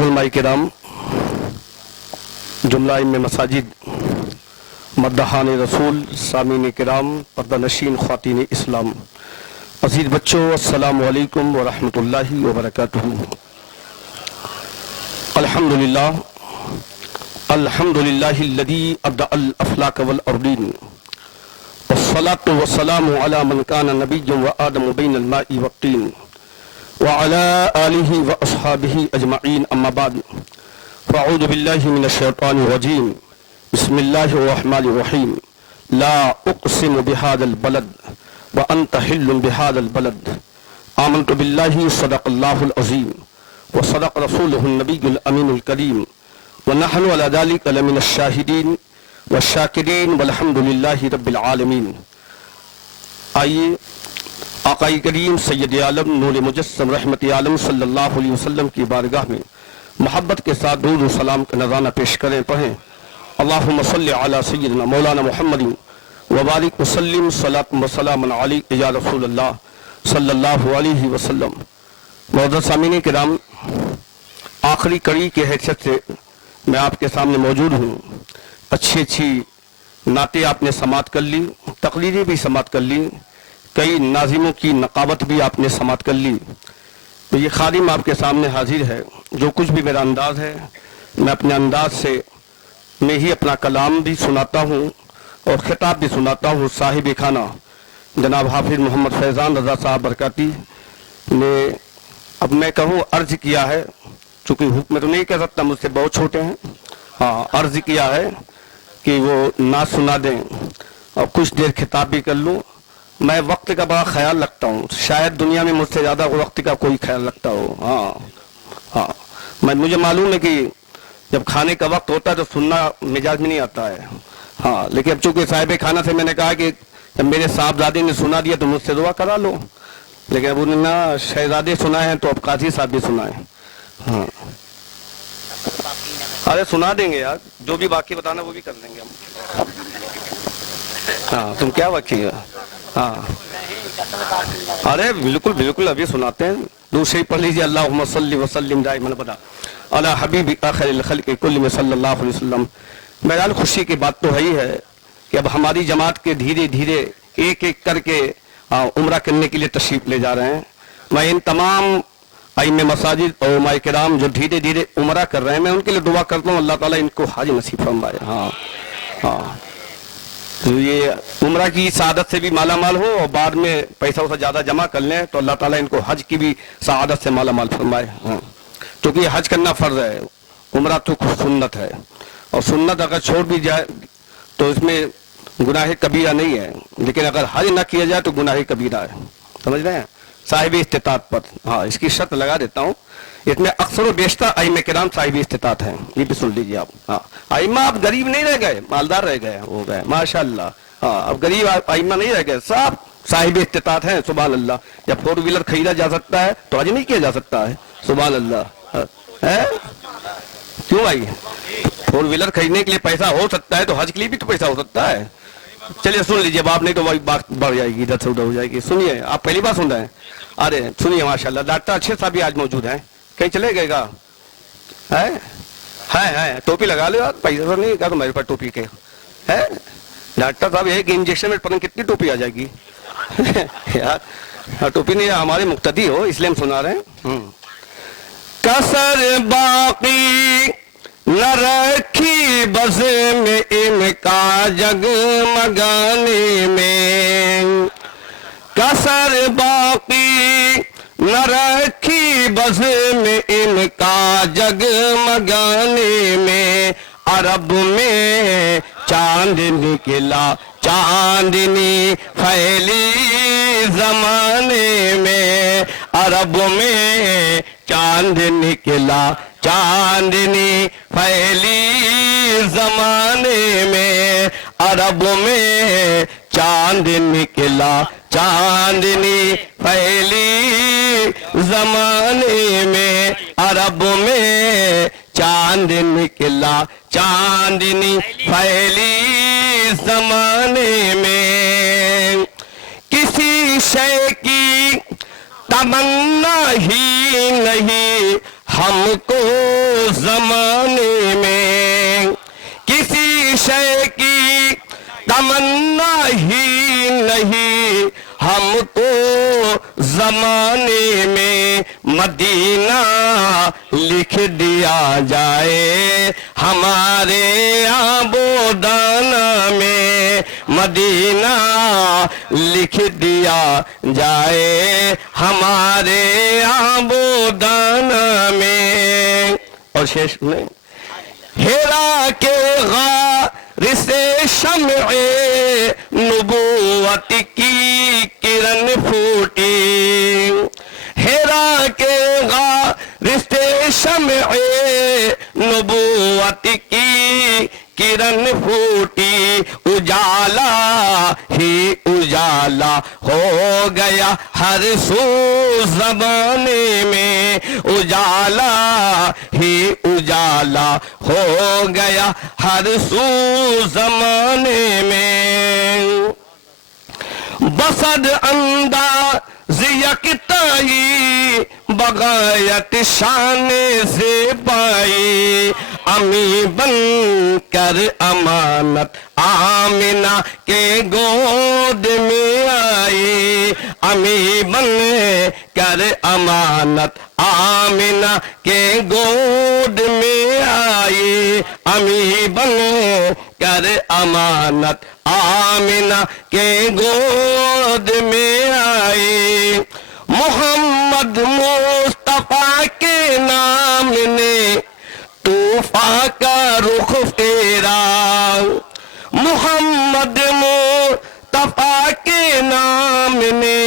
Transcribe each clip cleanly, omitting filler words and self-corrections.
علماء کرام، جملہ میں مساجد، مدحان رسول، سامعین کرام، پردہ نشین خواتین اسلام، عزیز بچوں، السلام علیکم ورحمۃ اللہ وبرکاتہ۔ الحمدللہ الحمدللہ الذی ابدع الافلاک والارضین، والصلاة والسلام علی من کان نبیا وآدم بین الماء والطین، وعلى آلہ واصحابہ اجمعین، اما بعد، فاعوذ باللہ من الشیطان الرجیم، بسم اللہ الرحمن الرحیم۔ لا اقسم بهذا البلد وانت حل بهذا البلد، آمنت باللہ صدق اللہ العظیم وصدق رسولہ النبی الامین الکریم، ونحن على ذلك لمن الشاہدین والشاکرین والحمد للہ رب العالمین۔ آئیے آقائی کریم سید عالم نور مجسم رحمت عالم صلی اللہ علیہ وسلم کی بارگاہ میں محبت کے ساتھ درود و سلام کا نذرانہ پیش کریں، پڑھیں اللہم صلی علی سیدنا مولانا محمد وبارک وسلم صلاۃ و سلام علیک یا رسول اللہ صلی اللہ علیہ وسلم۔ معزز سامعین کرام، آخری کڑی کے حیثیت سے میں آپ کے سامنے موجود ہوں۔ اچھی نعتیں آپ نے سماعت کر لی، تقریریں بھی سماعت کر لی، کئی ناظموں کی نقابت بھی آپ نے سماعت کر لی۔ تو یہ خادم آپ کے سامنے حاضر ہے، جو کچھ بھی میرا انداز ہے میں اپنے انداز سے میں ہی اپنا کلام بھی سناتا ہوں اور خطاب بھی سناتا ہوں۔ صاحب خانہ جناب حافظ محمد فیضان رضا صاحب برکاتی نے، اب میں کہوں، عرض کیا ہے، چونکہ حکم تو نہیں کہہ سکتا، مجھ سے بہت چھوٹے ہیں، ہاں عرض کیا ہے کہ وہ نعت سنا دیں اور کچھ دیر خطاب بھی کر لوں۔ میں وقت کا بڑا خیال رکھتا ہوں، شاید دنیا میں مجھ سے زیادہ وقت کا کوئی خیال رکھتا ہو۔ مجھے معلوم ہے کہ جب کھانے کا وقت ہوتا ہے تو سننا مزاج میں نہیں آتا ہے، ہاں، لیکن اب چونکہ صاحب خانہ سے میں نے کہا کہ جب میرے صاحبزادے نے سنا دیا تو مجھ سے دعا کرا لو، لیکن اب انہوں نے شہزادے سنا ہے تو اب قاضی صاحب بھی سنائیں۔ ہاں ارے سنا دیں گے یار، جو بھی باقی بتانا وہ بھی کر دیں گے ہم۔ ہاں تم کیا باقی ہے؟ ہاں ارے بالکل بالکل ابھی سناتے ہیں، دوسری پڑھ لیجیے، اللہم صلی وسلم دائما ابدا علی حبیبک خیر الخلق کلہم صلی اللہ علیہ وسلم۔ بہرحال خوشی کی بات تو ہے ہی ہے کہ اب ہماری جماعت کے دھیرے دھیرے ایک ایک کر کے عمرہ کرنے کے لیے تشریف لے جا رہے ہیں۔ میں ان تمام ائمہ مساجد اور علماء کرام جو دھیرے دھیرے عمرہ کر رہے ہیں، میں ان کے لیے دعا کرتا ہوں اللہ تعالیٰ ان کو حج نصیب فرمائے۔ ہاں ہاں، تو یہ عمرہ کی سعادت سے بھی مالا مال ہو اور بعد میں پیسہ اسے زیادہ جمع کر لیں تو اللہ تعالیٰ ان کو حج کی بھی سعادت سے مالا مال فرمائے۔ ہاں، کیونکہ یہ حج کرنا فرض ہے، عمرہ تو سنت ہے، اور سنت اگر چھوڑ بھی جائے تو اس میں گناہ کبیرہ نہیں ہے، لیکن اگر حج نہ کیا جائے تو گناہ کبیرہ ہے، سمجھ رہے ہیں؟ صاحب استطاعت پر، ہاں اس کی شرط لگا دیتا ہوں، اس میں اکثر و بیشتر ائمہ کرام صاحب استطاعت ہیں، یہ بھی سن لیجیے آپ۔ ہاں ائمہ آپ غریب نہیں رہ گئے، مالدار رہ گئے، ہو گئے ماشاءاللہ۔ ہاں اب غریب ائمہ نہیں رہ گئے، سب صاحب استطاعت ہیں، سبحان اللہ۔ جب 4 ویلر خریدا جا سکتا ہے تو حج نہیں کیا جا سکتا ہے، سبحان اللہ ہے؟ کیوں بھائی؟ 4 ویلر خریدنے کے لیے پیسہ ہو سکتا ہے تو حج کے لیے بھی تو پیسہ ہو سکتا ہے۔ چلیے سن لیجیے، باپ نہیں تو وہی بات بڑھ جائے گی، ادھر سے ادھر ہو جائے گی۔ سنیے، آپ پہلی بار سن رہے ہیں؟ ارے سنیے ماشاءاللہ، ڈاکٹر اچھے صاحب بھی آج موجود ہیں، کہیں چلے گئے گا؟ ہے ٹوپی لگا لو یار، پیسہ تو نہیں کہا تو میرے پاس ٹوپی کے ہے ڈاکٹر صاحب، ایک انجیکشن میں پتہ کتنی ٹوپی آ جائے گی یار، ٹوپی نہیں، ہمارے مقتدی ہو اس لیے ہم سنا رہے ہیں۔ کسر باقی نہ رکھی بس میں ان کا جگمگانے میں، کسر باقی نہ رکھی بس میں ان کا جگمگانے میں، عرب میں چاند نکلا چاندنی پھیلی زمانے میں، عرب میں چاند نکلا چاندنی پھیلی زمانے میں، عرب میں چاند نکلا چاندنی پھیلی زمانے میں، عرب میں چاند نکلا چاندنی پھیلی زمانے میں، کسی شے کی تمنا ہی نہیں ہم کو زمانے میں کسی شے کی تمنا ہی نہیں، ہم کو زمانے میں مدینہ لکھ دیا جائے، ہمارے آبودانہ میں مدینہ لکھ دیا جائے، ہمارے آبودانہ میں۔ اور شیش میں ہیرا کے غار سے شمع نبوت کی کرن پھوٹی، ہیرا کے غار سے شمع نبوت کی کرن پھوٹی، اجالا ہی اجالا ہو گیا ہر سو زمانے میں، اجالا ہی اجالا ہو گیا ہر سو زمانے میں۔ بسد انداز یکتائی بغایت شان سے پائی، امی بن کر امانت آمنہ کے گود میں آئی، امی بن کر امانت آمنہ کے گود میں آئی، امی بن کر امانت آمنہ کے گود میں آئی۔ محمد مصطفیٰ کے نام نے طوفاں کا رخ پھیرا، محمد مصطفیٰ کے نام نے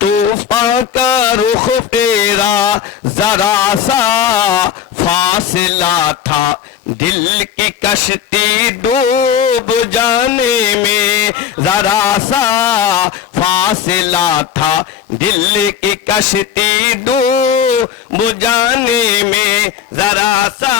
طوفاں کا رخ پھیرا، ذرا سا فاصلہ تھا دل کی کشتی ڈوب جانے میں، ذرا سا فاصلہ تھا دل کی کشتی ڈوب جانے میں، ذرا سا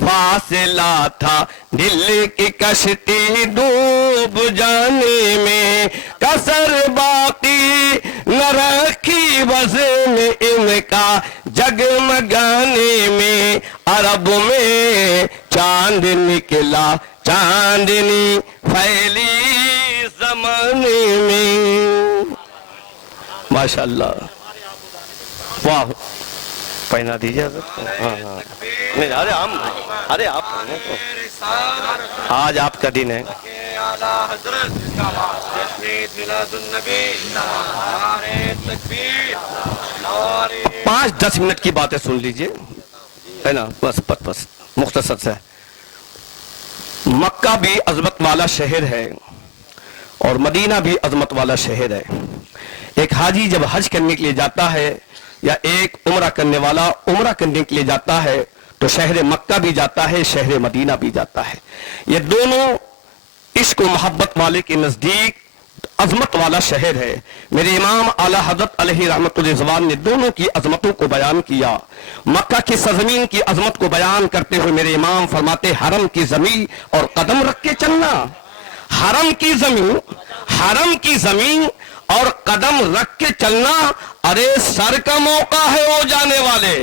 فاصلہ تھا دل کی کشتی ڈوب جانے میں، کسر باقی نہ رکھی وزن ان کا جگمگانے میں، عرب میں چاند نکلا چاندنی پھیلی زمانے میں۔ ماشاءاللہ، واہ، پہنا دیجیے حضرت۔ ہاں ہاں، نہیں، ارے آپ آج آپ کا دن ہے۔ پانچ 10 منٹ کی باتیں سن لیجئے، ہے نا، بس مختصر سے۔ مکہ بھی عظمت والا شہر ہے اور مدینہ بھی عظمت والا شہر ہے۔ ایک حاجی جب حج کرنے کے لیے جاتا ہے یا ایک عمرہ کرنے والا عمرہ کرنے کے لیے جاتا ہے تو شہر مکہ بھی جاتا ہے، شہر مدینہ بھی جاتا ہے۔ یہ دونوں عشق و محبت والے کے نزدیک عظمت والا شہر ہے۔ میرے امام اعلیٰ حضرت علیہ رحمت الرضوان نے دونوں کی عظمتوں کو بیان کیا۔ مکہ کی سرزمین کی عظمت کو بیان کرتے ہوئے میرے امام فرماتے، حرم کی زمین اور قدم رکھ کے چلنا، حرم کی زمین اور قدم رکھ کے چلنا، ارے سر کا موقع ہے او جانے والے،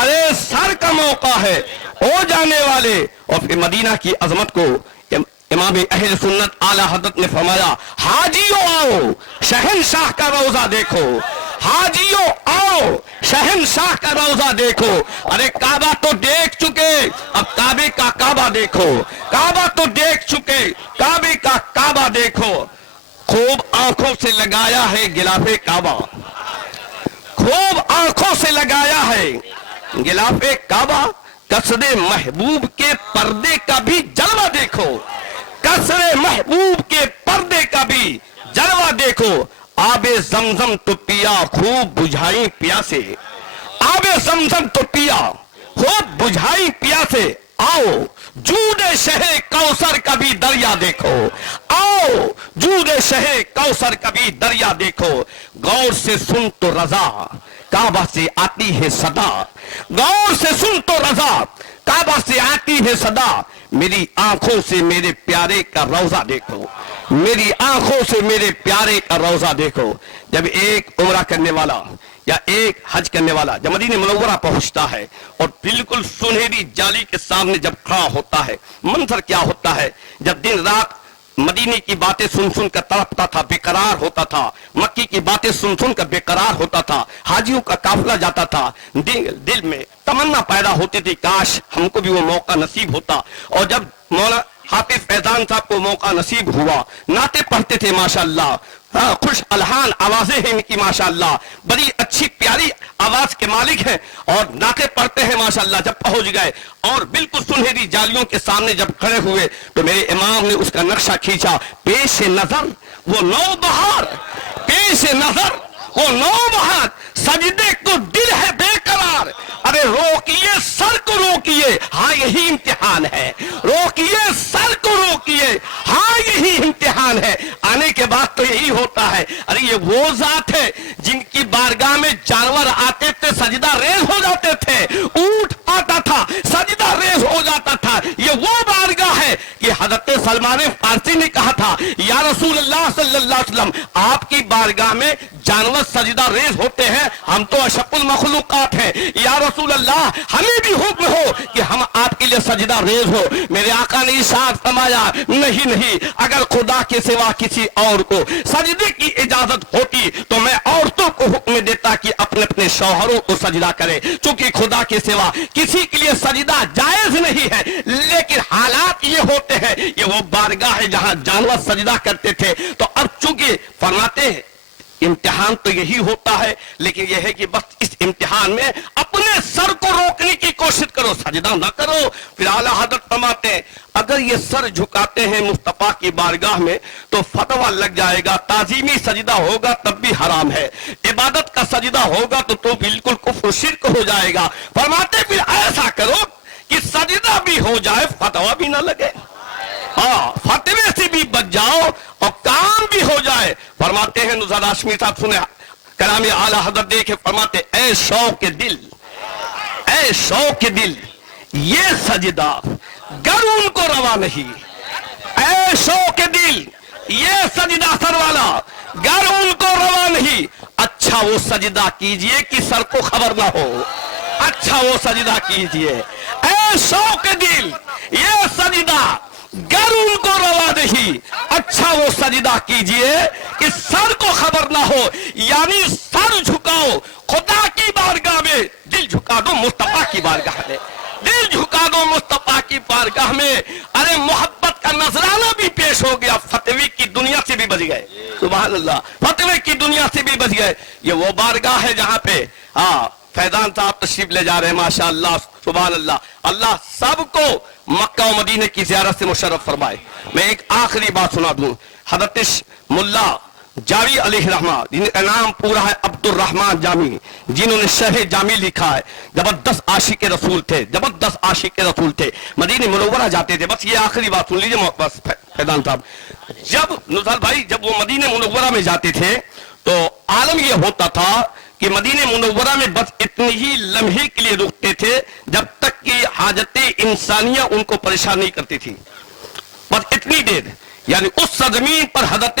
ارے سر کا موقع ہے او جانے والے۔ اور پھر مدینہ کی عظمت کو امام اہل سنت اعلیٰ حضرت نے فرمایا، حاجیوں آؤ شہنشاہ کا روضہ دیکھو، حاجیوں آؤ شہنشاہ کا روضہ دیکھو۔ ارے کعبہ تو دیکھ چکے، اب کعبے کا کعبہ دیکھو، کعبہ تو دیکھ چکے، کعبے کا کعبہ دیکھو۔ خوب آنکھوں سے لگایا ہے غلاف کعبہ، خوب آنکھوں سے لگایا ہے غلاف کعبہ، قصر محبوب کے پردے کا بھی جلوہ دیکھو، قصر محبوب کے پردے کا بھی جلوہ دیکھو۔ آب زمزم تو پیا خوب بجھائی پیاسے، آب زمزم تو پیا خوب بجھائی پیاسے، آؤ جود شہ کوثر کا بھی دریا دیکھو، آؤ جود شہ کوثر کا بھی دریا دیکھو۔ غور سے سن تو رضا کعبہ سے آتی ہے صدا، غور سے سن تو رضا کعبہ سے آتی ہے صدا، میری آنکھوں سے میرے پیارے کا روضہ دیکھو، میری آنکھوں سے میرے پیارے کا روضہ دیکھو۔ جب ایک عمرہ کرنے والا یا ایک حج کرنے والا جب مدینہ منورہ پہنچتا ہے اور بالکل سنہری جالی کے سامنے جب کھڑا ہوتا ہے، منظر کیا ہوتا ہے؟ جب دن رات مدینے کی باتیں سن سن کر تڑپتا تھا، بے قرار ہوتا تھا، مکی کی باتیں سن سن کر بے قرار ہوتا تھا، حاجیوں کا قافلہ جاتا تھا، دل میں تمنا پیدا ہوتی تھی کاش ہم کو بھی وہ موقع نصیب ہوتا. اور جب مولانا حافظ فیضان صاحب کو موقع نصیب ہوا، نعتیں پڑھتے تھے ماشاءاللہ، خوش الحان آوازیں ہیں ان کی ماشاءاللہ، بڑی اچھی پیاری آواز کے مالک ہیں اور نعتیں پڑھتے ہیں ماشاءاللہ. جب پہنچ گئے اور بالکل سنہری جالیوں کے سامنے جب کھڑے ہوئے تو میرے امام نے اس کا نقشہ کھینچا. پیش نظر وہ نوبہار، پیش نظر وہ نوبہار، سجدے کو دل ہے بے قرار. ارے روکیے سر کو روکیے، ہاں یہی امتحان ہے. روکیے سر کو روکیے، ہاں یہی امتحان ہے. آنے کے بعد تو یہی ہوتا ہے. ارے یہ وہ ذات ہے جن کی بارگاہ میں جانور آتے تھے سجدہ ریز ہو جاتے تھے، اونٹ آتا تھا سجدہ ریز ہو جاتا تھا. یہ وہ بارگاہ ہے کہ حضرت سلمان فارسی نے کہا تھا یا رسول اللہ صلی اللہ علیہ وسلم آپ کی بارگاہ میں جانور سجدہ ریز ہوتے ہیں، ہم تو اشرف المخلوقات ہیں. یا رسول اللہ ہمیں بھی حکم ہو کہ ہم آپ کے لیے سجدہ ریز ہو. میرے آقا نے ارشاد فرمایا نہیں، اگر خدا کے سوا کسی اور کو سجدے کی اجازت ہوتی تو میں عورتوں کو حکم دیتا کہ اپنے اپنے شوہروں کو سجدہ کرے، چونکہ خدا کے سوا کسی کے لیے سجدہ جائز نہیں ہے. لیکن حالات یہ ہوتے ہیں، یہ وہ بارگاہ ہے جہاں جانور سجدہ کرتے تھے. تو اب چونکہ فرماتے ہیں امتحان تو یہی ہوتا ہے، لیکن یہ ہے کہ بس اس امتحان میں اپنے سر کو روکنے کی کوشش کرو، سجدہ نہ کرو. پھر اعلیٰ حضرت فرماتے ہیں اگر یہ سر جھکاتے ہیں مصطفیٰ کی بارگاہ میں تو فتویٰ لگ جائے گا، تعظیمی سجدہ ہوگا تب بھی حرام ہے، عبادت کا سجدہ ہوگا تو بالکل کفر و شرک ہو جائے گا. فرماتے پھر ایسا کرو کہ سجدہ بھی ہو جائے فتویٰ بھی نہ لگے، ہاں فتوے سے بھی بچ جاؤ اور کام بھی ہو جائے. فرماتے ہیں نزار ہاشمی صاحب سنے کلام اعلیٰ حضرت دیکھے، فرماتے اے شوق کے دل، اے شوق کے دل یہ سجدہ گر ان کو روا نہیں. اے شوق کے دل یہ سجدہ سر والا گر ان کو روا نہیں. اچھا وہ سجدہ کیجئے کہ سر کو خبر نہ ہو، اچھا وہ سجدہ کیجئے. اے شوق کے دل یہ سجدہ گر ان کو روا نہیں، اچھا وہ سجدہ کیجئے کہ سر کو خبر نہ ہو. یعنی سر جھکاؤ خدا کی بارگاہ میں، دل جھکا دو مصطفیٰ کی بارگاہ میں، دل جھکا دو مصطفیٰ کی بارگاہ میں. ارے محبت کا نذرانہ بھی پیش ہو گیا، فتوی کی دنیا سے بھی بچ گئے، سبحان اللہ، فتوی کی دنیا سے بھی بچ گئے. یہ وہ بارگاہ ہے جہاں پہ فیضان صاحب تشریف لے جا رہے ہیں ماشاءاللہ، سبحان اللہ. اللہ سب کو مکہ و مدینہ کی زیارت سے مشرف فرمائے. میں ایک آخری بات سنا دوں. حضرت ملا جاوی علیہ رحمہ جن کا نام پورا ہے عبد الرحمن جامی، جنہوں نے شرح جامی لکھا ہے، زبردست عاشق رسول تھے، زبردست عاشق رسول تھے، مدینہ منورہ جاتے تھے. بس یہ آخری بات سن لیجیے بس فیضان صاحب. جب نزال بھائی جب وہ مدینہ منورہ میں جاتے تھے تو عالم یہ ہوتا تھا کہ مدینہ منورہ میں بس اتنے ہی لمحے کے لیے رکتے تھے جب تک کہ حاجت انسانیہ ان کو پریشان نہیں کرتی تھی، بس اتنی دیر. یعنی اس سرزمین پر حضرت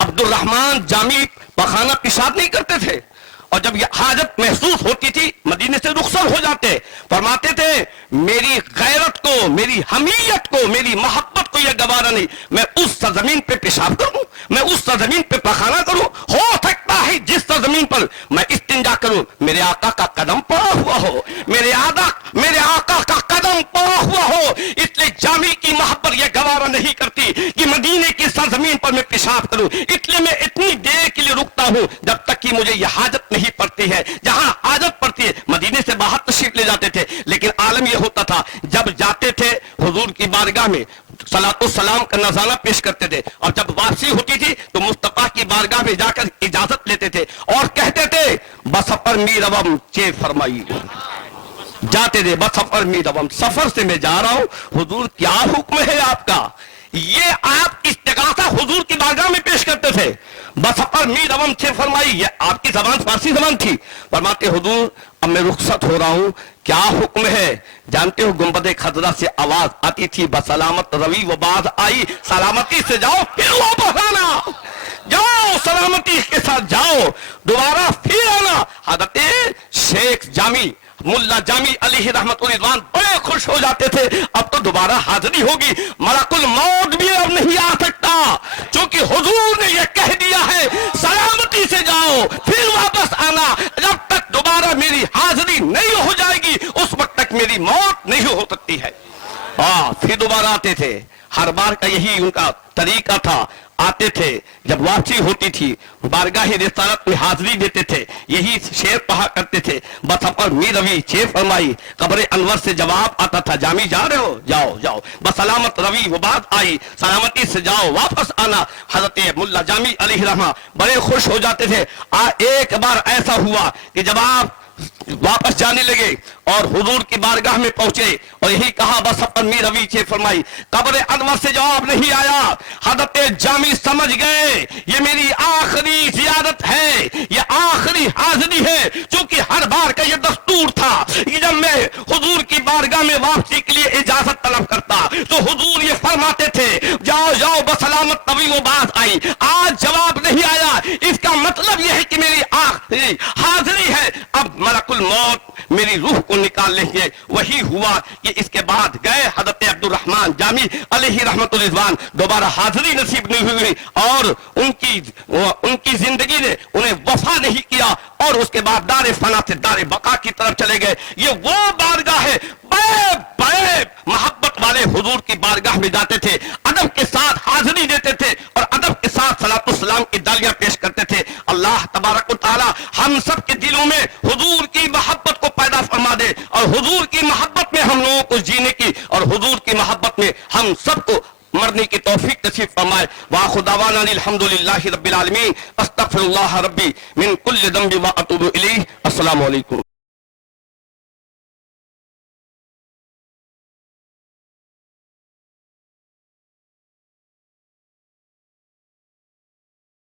عبد الرحمن جامی پخانہ پیشاب نہیں کرتے تھے، اور جب یہ حاجت محسوس ہوتی تھی مدینے سے رخصت ہو جاتے. فرماتے تھے میری غیرت کو، میری حمیت کو، میری محبت کو یہ گوارا نہیں، میں اس سرزمین پہ پیشاب کروں، میں اس سرزمین پہ پخانہ کروں. ہو سکتا ہے جس سرزمین پر میں استنجا کروں میرے آقا کا قدم پڑا ہوا ہو، میرے آقا کا قدم پڑا ہوا ہو. اس لیے جامی کی محبت یہ گوارا نہیں کرتی کہ مدینے کی سرزمین پر میں پیشاب کروں، اس لیے میں اتنی دیر کے لیے رکتا ہوں جب تک کہ مجھے یہ حاجت نہیں پڑتی ہے. جہاں حاجت پڑتی ہے مدینے سے باہر تشریف لے جاتے تھے. لیکن عالم یہ ہوتا تھا جب جاتے تھے حضور کی بارگاہ میں صلاۃ و سلام کا نذرانہ پیش کرتے تھے، اور جب واپسی ہوتی تھی تو مصطفیٰ کی بارگاہ میں جا کر اجازت لیتے تھے اور کہتے تھے بسفر می روم چے فرمائی، جاتے تھے بسفر می روم، سفر سے میں جا رہا ہوں، حضور کیا حکم ہے آپ کا. یہ آپ استغاثہ حضور کی بارگاہ میں پیش کرتے تھے. بسفر می روم چے فرمائی، یہ آپ کی زبان فارسی زبان تھی. فرماتے حضور اب میں رخصت ہو رہا ہوں، کیا حکم ہے؟ جانتے ہو گنبد خضرا سے آواز آتی تھی بسلامت روی و باز آئی، سلامتی سے جاؤ پھر واپس آنا، جاؤ بسلامتی کے ساتھ جاؤ، دوبارہ پھر آنا۔ حضرت شیخ جامی ملا جامی علیہ رحمت رضوان بڑے خوش ہو جاتے تھے، اب تو دوبارہ حاضری ہوگی، ملک الموت بھی اب نہیں آ سکتا، چونکہ حضور نے یہ کہہ دیا ہے سلامتی سے جاؤ پھر واپس آنا، جب تک دوبارہ میری حاضری نہیں ہو جائے گی اس وقت تک میری موت نہیں ہو سکتی ہے۔ پھر دوبارہ آتے تھے، ہر بار کا یہی ان کا طریقہ تھا، آتے تھے، جب واپسی ہوتی تھی بارگاہ رسالت میں حاضری دیتے تھے، یہی شعر پڑھا کرتے تھے، بسفر می روی چھ فرمائی، قبر انور سے جواب آتا تھا، جامی جا رہے ہو، جاؤ جاؤ، بسلامت روی، وہ بات آئی، سلامتی سے جاؤ، واپس آنا۔ حضرت ملا جامی علیہ رحمہ بڑے خوش ہو جاتے تھے۔ ایک بار ایسا ہوا کہ جب آپ واپس جانے لگے اور حضور کی بارگاہ میں پہنچے اور یہی کہا، بس اپن می روی چھ فرمائی، قبر انور سے جواب نہیں آیا۔ حضرت جامی سمجھ گئے یہ میری آخری زیارت ہے، یہ آخری حاضری ہے، چونکہ ہر بار کا یہ دستور تھا کہ جب میں حضور کی بارگاہ میں واپسی کے لیے اجازت طلب کرتا تو حضور یہ فرماتے تھے، جاؤ جاؤ بسلامت، تبھی وہ بات آئی۔ آج جواب نہیں آیا، اس کا مطلب یہ ہے کہ میری آخری حاضری ہے، اب ملک الموت میری روح کو نکال لیں گے۔ وہی ہوا کہ اس کے بعد گئے حضرت عبد الرحمن جامی علیہ رحمت رضوان، دوبارہ حاضری نصیب نہیں ہوئی اور ان کی زندگی نے انہیں وفا نہیں کیا، اور اس کے بعد دار فنا سے دار بقا کی طرف چلے گئے۔ یہ وہ بارگاہ ہے، بڑے بڑے محبت والے حضور کی بارگاہ میں جاتے تھے، ادب کے ساتھ حاضری دیتے تھے اور ادب کے ساتھ صلاۃ السلام کی ڈالیاں پیش کرتے تھے۔ اللہ تبارک و تعالی ہم سب کے دلوں میں حضور کی محبت کو پیدا فرما دے، اور حضور کی محبت میں ہم لوگوں کو جینے کی اور حضور کی محبت میں ہم سب کو مرنے کی توفیق نصیب فرمائے۔ وآخر دعوانا الحمدللہ رب العالمین، استغفر اللہ ربی من کل ذنب واتوب الیہ۔ السلام علیکم۔